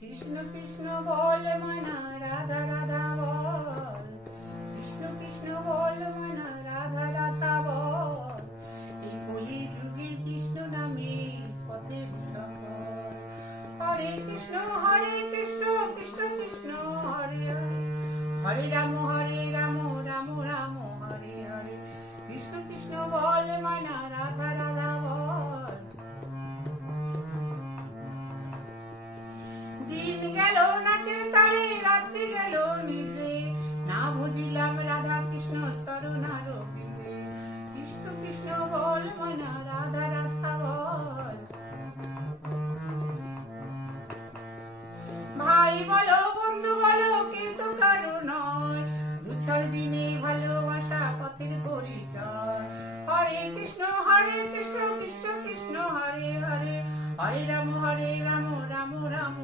কৃষ্ণ কৃষ্ণ বল মনা, রাধা রাধা বল। কৃষ্ণ কৃষ্ণ বল মনা, রাধা রাধা বল। এই কলি যুগে কৃষ্ণ নামে পথে সফল। হরে কৃষ্ণ কৃষ্ণ কৃষ্ণ হরে হরে। হরে রাম রাম রাম হরে হরে। কৃষ্ণ কৃষ্ণ বল মনা, রাধা রাধা বল। দিন গেল নাচে তালে, রাত্রি গেল নিদ্রে, না বুঝিলাম রাধা কৃষ্ণ চরণার বিন্দে। কৃষ্ণ কৃষ্ণ বল মনা, রাধা রাধা বল। ভাই বলো বন্ধু বলো, কিন্তু কারো নয়, দু চার দিনে ভালোবাসা পথের পরিচয়। হরে কৃষ্ণ কৃষ্ণ কৃষ্ণ হরে হরে। হরে রাম রাম রাম